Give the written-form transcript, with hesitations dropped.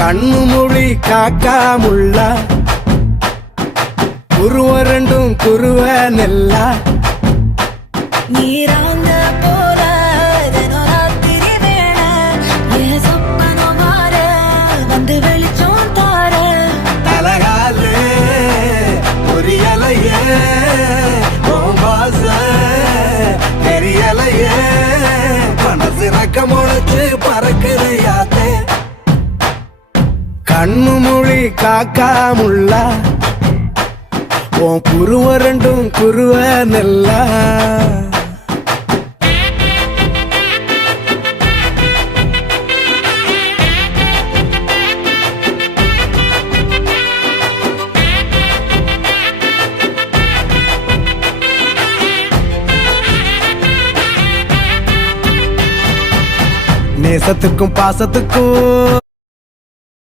கண்ணு மொழி காக்காமுள்ள குருவ ரெண்டும் குருவ நெல்லா நீராங்க போல தினராத்திரி வேண என் சொப்பனம் மாற வந்து வெளிச்சம் தார தலகாலே பொரியலையே ஓம்பாச தெரியலையே மனசு ரக்க முளைச்சு பறக்குறையாத்தே கண்ணு மொழி காக்காமுள்ள உன் குருவ ரெண்டும் குருவ நெல்லா நேசத்துக்கும் பாசத்துக்கும்